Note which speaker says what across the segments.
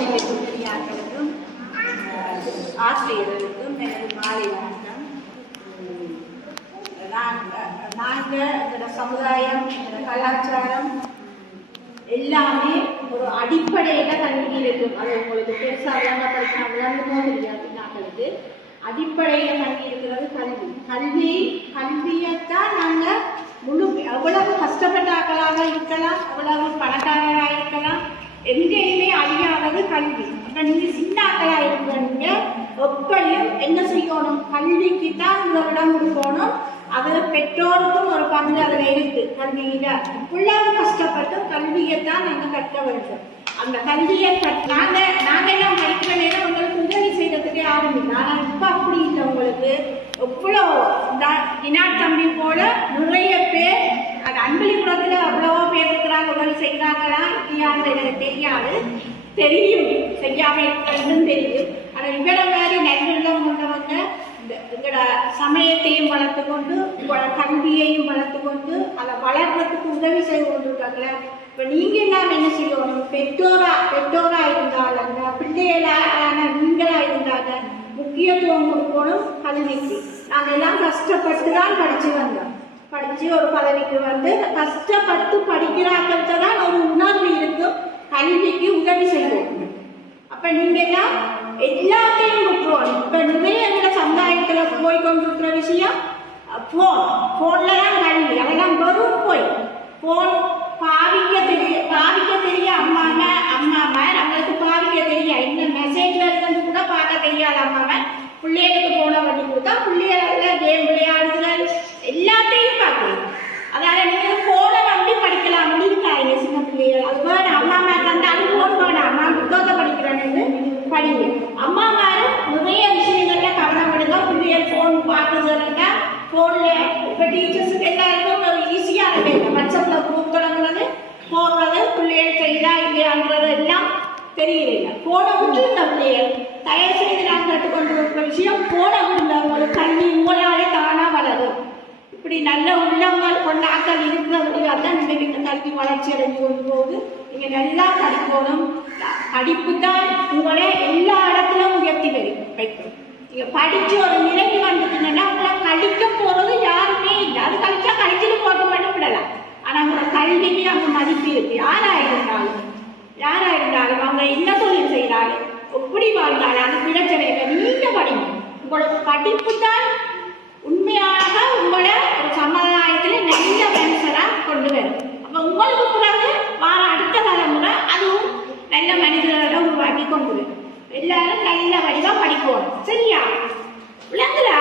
Speaker 1: நிலையத்தின் ஆசிரியர்களுக்கும் எனது மாலை வணக்கம். நான் நாங்கள் எங்களோட சமுதாயம் எங்களோட கலாச்சாரம் எல்லாமே ஒரு அடிப்படையில கல்வி இருக்கும். அது உங்களுக்கு பெருசா விளங்கப்படுத்தினா விளங்குமோ தெரியாது நாங்களுக்கு. அடிப்படையில தங்கி இருக்கிறது கல்வி. கல்வி கல்வியைத்தான் நாங்க முழு எவ்வளவு கஷ்டப்பட்ட ஆக்களாக இருக்கலாம் எவ்வளவு பணக்காரராக இருக்கலாம் எங்கேயுமே அழியாதது கல்வி. அப்ப நீங்க சின்ன இருக்கிறீங்க எப்படியும் என்ன செய்யணும்? கல்விக்கு தான் இந்த இடம் கொடுக்கணும். அதில் பெற்றோருக்கும் ஒரு பங்கு அதுல இருக்கு. கல்வியில. பிள்ளைங்க கஷ்டப்பட்டு கல்வியை தான் நாங்க கற்க வேண்டும். அந்த கல்வியை கற்- நாங்க நாங்க எல்லாம் படிக்கிற நேரம் உங்களுக்கு உதவி செய்யறதுக்கே ஆரம்பிக்கும் ஆனால் ஆனா இப்ப அப்படி இல்லை உங்களுக்கு. எவ்வளோ இனா தம்பி போல நிறைய பேர் அது அன்பளிபுரத்துல அவ்வளோ பேர் இருக்கிறாங்க இல்லையான்னு எனக்கு தெரியாது. தெரியும். செய்யாம இருக்கிறதுன்னு தெரியும். ஆனா இவ்வளவு மாதிரி நல்லுள்ளம் கொண்டவங்க இந்த எங்களோட சமயத்தையும் வளர்த்து கொண்டு உங்களோட கல்வியையும் வளர்த்து கொண்டு அதை வளர்றதுக்கு உதவி செய்து கொண்டிருக்காங்களே. இப்ப நீங்க எல்லாம் என்ன செய்யணும்? பெற்றோரா பெற்றோரா இருந்தாங்க பிள்ளைகளான நீங்களா இருந்தாங்க முக்கியத்துவம் கொடுக்கணும் கல்விக்கு நாங்க எல்லாம் கஷ்டப்பட்டு தான் படிச்சு வந்தோம். படிச்சு ஒரு பதவிக்கு வந்து கஷ்டப்பட்டு படிக்கிறாங்கள்ட்ட தான் ஒரு உணர்வு இருக்கும். கல்விக்கு உதவி செய்வோம். அப்ப நீங்க எல்லாம் எல்லாத்தையும் விட்டுருவோம். இப்ப நிறைய எங்க சமுதாயத்துல போய் கொண்டிருக்கிற விஷயம் போன் போன்ல தான் கல்வி. அதெல்லாம் வெறும் போய். போன் பாவிக்க தெரிய பாவிக்க தெரிய அம்மாங்க அம்மாம நம்மளுக்கு பாவிக்க தெரிய? இந்த மெசேஜ் இருந்து கூட பார்க்க தெரியாத அம்மாம பிள்ளைகளுக்கு போன பண்ணி கொடுத்தா பிள்ளைகள கேம் எல்லாத்தையும் பார்க்கணும் அதாவது நீங்க போன வந்து படிக்கலாம் முடிக்காங்க சின்ன பிள்ளைகள் அது மாதிரி அம்மா அம்மா கண்டாலும் போன் வேணும் அம்மா புத்தகத்தை படிக்கிறேன்னு படிங்க அம்மா மாரு நிறைய விஷயங்கள்ல கவனம் எடுங்க பிள்ளைகள் போன் பார்க்குறதுங்க போன்ல இப்ப டீச்சர்ஸுக்கு எல்லாருக்கும் ஒரு ஈஸியான வேலை வாட்ஸ்அப்ல குரூப் தொடங்குறது போடுறது பிள்ளைகள் செய்தா இல்லையான்றது எல்லாம் தெரியலைங்க போன விட்டு விட்டுருந்த பிள்ளைகள் தயவு செய்து நான் கற்றுக்கொண்டு இருக்கிற விஷயம் போன விட்டு ஒரு கல்வி உங்களாலே தானா வளரும் இப்படி நல்ல உள்ளங்கள் கொண்ட ஆக்கள் இருக்கிறவர்கள் தான் இன்னைக்கு இந்த கல்வி வளர்ச்சி அடைஞ்சு கொண்டு போகுது. நீங்க நல்லா படிக்கணும். படிப்பு தான் உங்களே எல்லா இடத்திலும் உயர்த்தி வைக்கும் வைக்கும் நீங்க படிச்சு ஒரு நிலைக்கு வந்துட்டீங்கன்னா உங்களை கழிக்க போறது யாருமே இல்லை. அது கழிச்சா கழிச்சுட்டு போட்டு மட்டும் விடலாம். ஆனா உங்க கல்விக்கு அவங்க மதிப்பு இருக்கு. யாரா இருந்தாலும் யாரா இருந்தாலும் அவங்க என்ன தொழில் செய்யறாலும் எப்படி வாழ்ந்தாலும் அது பிரச்சனை இல்லை. நீங்க படிங்க. உங்களோட படிப்பு தான் உண்மையாக உங்களை அப்ப உங்களுக்கு பிறகு வார அடுத்த தலைமுறை அதுவும் நல்ல மனிதர்களை உருவாக்கி கொண்டு வரும். எல்லாரும் நல்ல வடிவா படிப்போம். சரியா? விளங்குதா?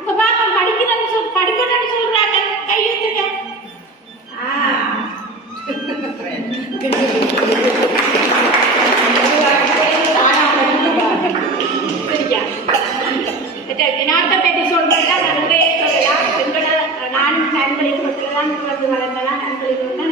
Speaker 1: இப்ப பாப்பா படிக்கணும்னு சொல் படிக்கணும்னு சொல்றாங்க கையெழுத்துங்க ஆ. நான் நிறைய சொல்லலாம். எங்களோட தான் வந்து வளர்ந்தலாம் நண்பளிப்புறம்னா